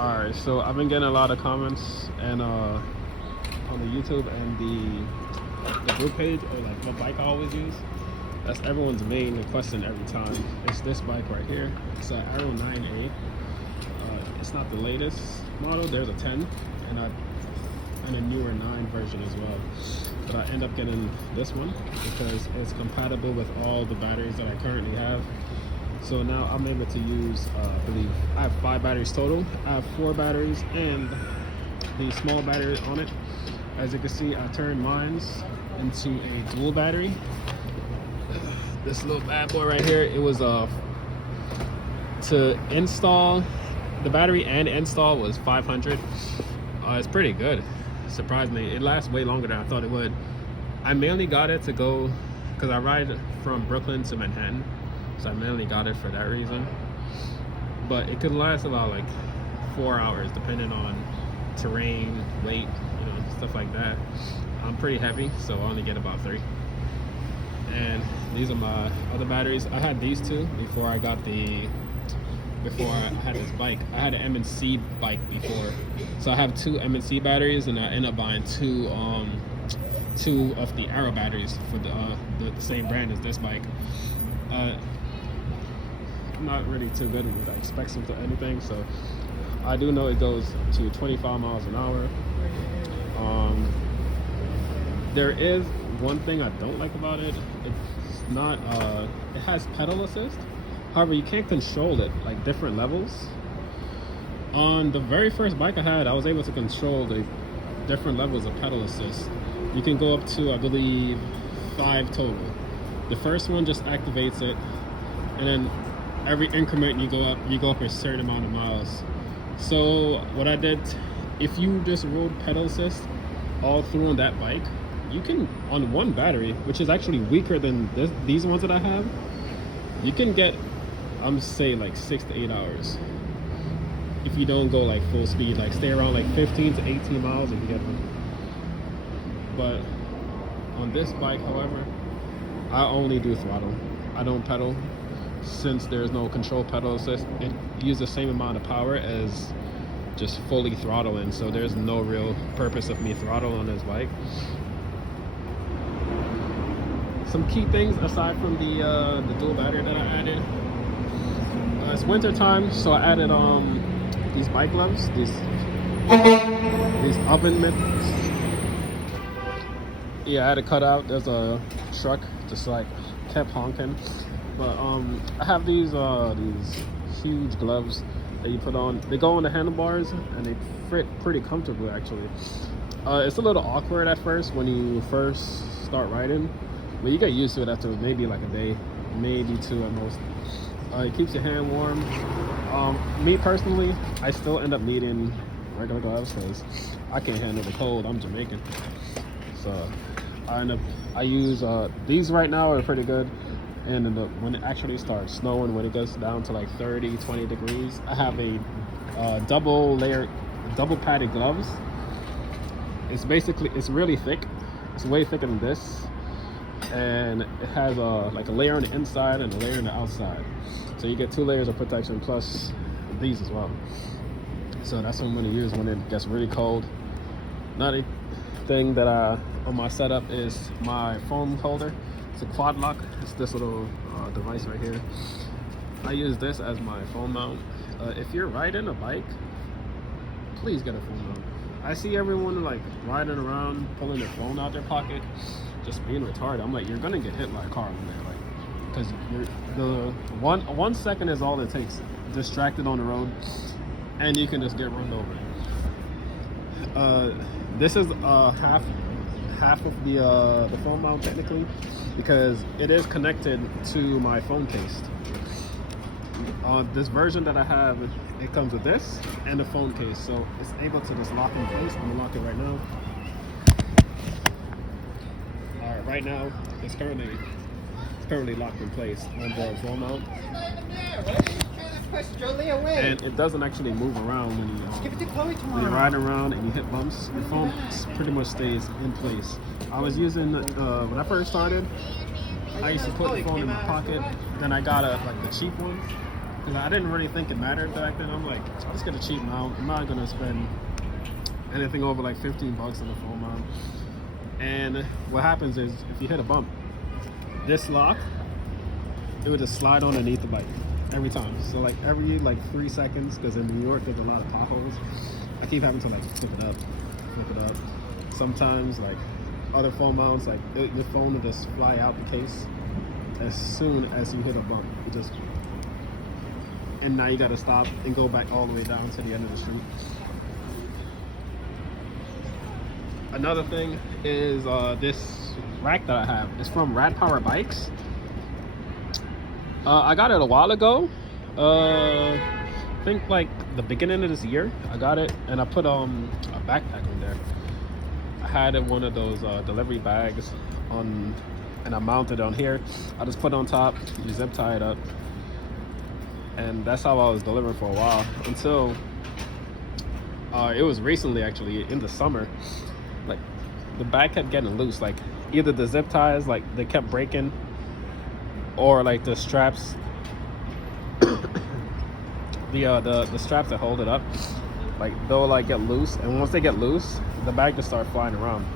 Alright, so I've been getting a lot of comments and on the YouTube and the group page, or like what bike I always use. That's everyone's main question every time. It's this bike right here. It's an Arrow 9A. It's not the latest model. There's a 10 and a newer 9 version as well. But I end up getting this one because it's compatible with all the batteries that I currently have. So now I'm able to use, I believe, I have 5 batteries total. I have 4 batteries and the small battery on it. As you can see, I turned mine into a dual battery. This little bad boy right here, it was to install the battery and install was $500. It's pretty good. Surprisingly, it lasts way longer than I thought it would. I mainly got it to go because I ride from Brooklyn to Manhattan. So I mainly got it for that reason, but it could last about like 4 hours depending on terrain, weight, stuff like that. I'm pretty heavy, so I only get about 3. And these are my other batteries. I had these two before I had this bike. I had an M&C bike before, so I have 2 M&C batteries, and I end up buying two of the Arrow batteries for the same brand as this bike. I'm not really too good with like specs into anything, so I do know it goes to 25 miles an hour. There is one thing I don't like about it. It's not it has pedal assist. However, you can't control it like different levels. On the very first bike I had, I was able to control the different levels of pedal assist. You can go up to, I believe, 5 total. The first one just activates it, and then every increment you go up a certain amount of miles. So what I did, if you just rode pedal assist all through on that bike, you can, on one battery, which is actually weaker than these ones that I have, you can get, I'm saying, like 6 to 8 hours. If you don't go like full speed, like stay around like 15 to 18 miles, and you get them. But on this bike, however, I only do throttle. I don't pedal. Since there's no control pedal assist, it uses the same amount of power as just fully throttling, so there's no real purpose of me throttling on this bike. Some key things aside from the dual battery that I added. It's winter time, so I added these bike gloves, these oven mitts. Yeah, I had to cut out. There's a truck just like kept honking. But I have these huge gloves that you put on. They go on the handlebars and they fit pretty comfortably actually. It's a little awkward at first when you first start riding, but you get used to it after maybe like a day, maybe 2 at most. It keeps your hand warm. Me personally, I still end up needing regular gloves because I can't handle the cold. I'm Jamaican, so I use these right now are pretty good. And when it actually starts snowing, when it goes down to like 30, 20 degrees, I have a double padded gloves. It's really thick. It's way thicker than this. And it has like a layer on the inside and a layer on the outside. So you get 2 layers of protection plus these as well. So that's what I'm going to use when it gets really cold. Another thing that on my setup is my phone holder. It's a quad lock. It's this little device right here. I use this as my phone mount. If you're riding a bike, please get a phone mount. I see everyone like riding around pulling their phone out their pocket, just being retarded. I'm like, you're gonna get hit by a car one day, like, because the 1 second is all it takes. Distracted on the road, and you can just get run over. This is half of the phone mount technically, because it is connected to my phone case. This version that I have, it comes with this and the phone case, so it's able to just lock in place. I'm gonna lock it right now. All right, right now it's currently locked in place on the phone mount, and it doesn't actually move around when you ride around and you hit bumps. The phone pretty much stays in place. I was using when I first started, I used to put the phone in my pocket. Then I got the cheap one, because I didn't really think it mattered back then. I'm like, I'll just get a cheap mount. I'm not gonna spend anything over like 15 bucks on a full mount. And what happens is if you hit a bump, this lock, it would just slide underneath the bike every time. So like every like 3 seconds, because in New York there's a lot of potholes, I keep having to like flip it up. Sometimes like other phone mounts, like your phone will just fly out the case as soon as you hit a bump. It just, and now you gotta stop and go back all the way down to the end of the street. Another thing is this rack that I have. It's from Rad Power Bikes. I got it a while ago. I think like the beginning of this year. I got it and I put a backpack on there. I had one of those delivery bags on, and I mounted on here. I just put it on top, you zip tie it up, and that's how I was delivering for a while until it was recently, actually in the summer. Like the bag kept getting loose, like either the zip ties, like they kept breaking, or like the straps the straps that hold it up, like they'll like get loose, and once they get loose, the bag just start flying around,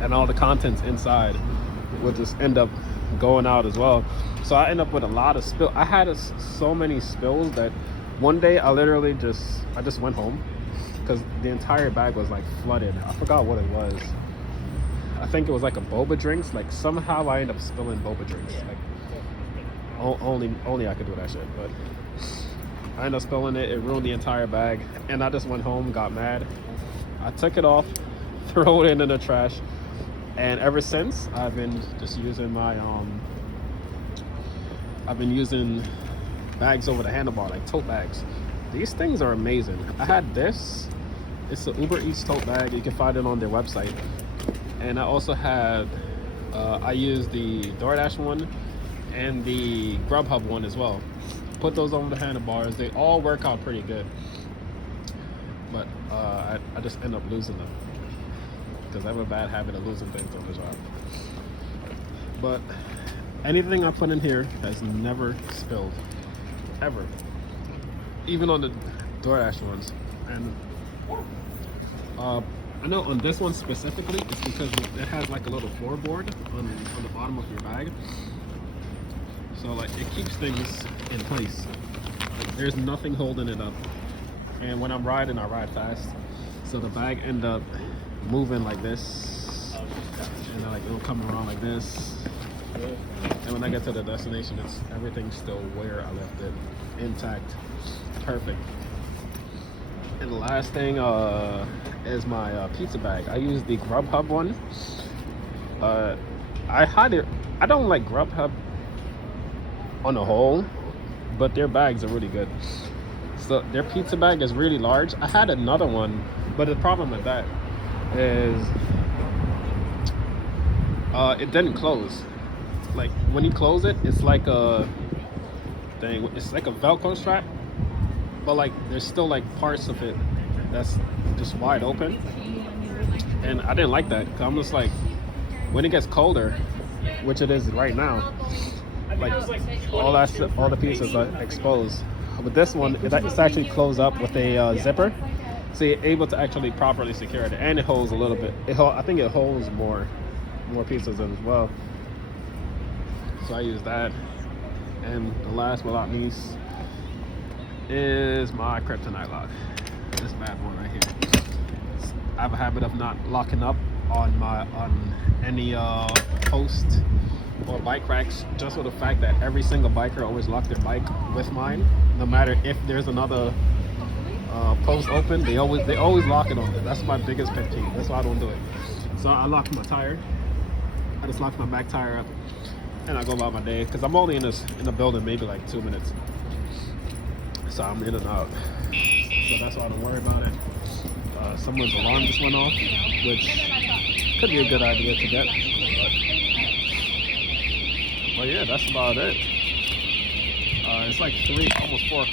and all the contents inside would just end up going out as well. So I end up with a lot of spill. I had so many spills that one day I just went home because the entire bag was like flooded. I forgot what it was. I think it was like a boba drinks. Like somehow I ended up spilling boba drinks. Like only I could do that shit. But I ended up spilling it. It ruined the entire bag, and I just went home, got mad. I took it off, throw it into the trash, and ever since I've been just using my I've been using bags over the handlebar, like tote bags. These things are amazing. I had this. It's an Uber Eats tote bag. You can find it on their website. And I also had, I used the DoorDash one and the Grubhub one as well. Put those over the handlebars. They all work out pretty good. But I just end up losing them because I have a bad habit of losing things on the job. But anything I put in here has never spilled, ever. Even on the DoorDash ones. And I know on this one specifically, it's because it has like a little floorboard on the bottom of your bag. So like it keeps things in place. Like, there's nothing holding it up. And when I'm riding, I ride fast. So the bag end up moving like this. And like it'll come around like this. And when I get to the destination, everything's still where I left it, intact, perfect. And the last thing is my pizza bag. I use the Grubhub one. I don't like Grubhub on the whole, but their bags are really good. So their pizza bag is really large. I had another one, but the problem with that is it didn't close. Like when you close it, it's like a thing. It's like a Velcro strap, but like there's still like parts of it that's just wide open, and I didn't like that. 'Cause I'm just like, when it gets colder, which it is right now, like all the pieces are exposed. With this one, it's actually closed up with a zipper, so you're able to actually properly secure it, and it holds a little bit. I think it holds more pieces in as well. So I use that. And the last but not least is my kryptonite lock. This bad one right here. I have a habit of not locking up on any post or bike racks, just for the fact that every single biker always locks their bike with mine. No matter if there's another post open, they always lock it on there. That's my biggest pet peeve. That's why I don't do it. So I lock my tire. I just lock my back tire up, and I go about my day because I'm only in the building maybe like 2 minutes, so I'm in and out. So that's why I don't worry about it. Someone's alarm just went off, which could be a good idea to get. But yeah, that's about it. It's like almost 4 o'clock.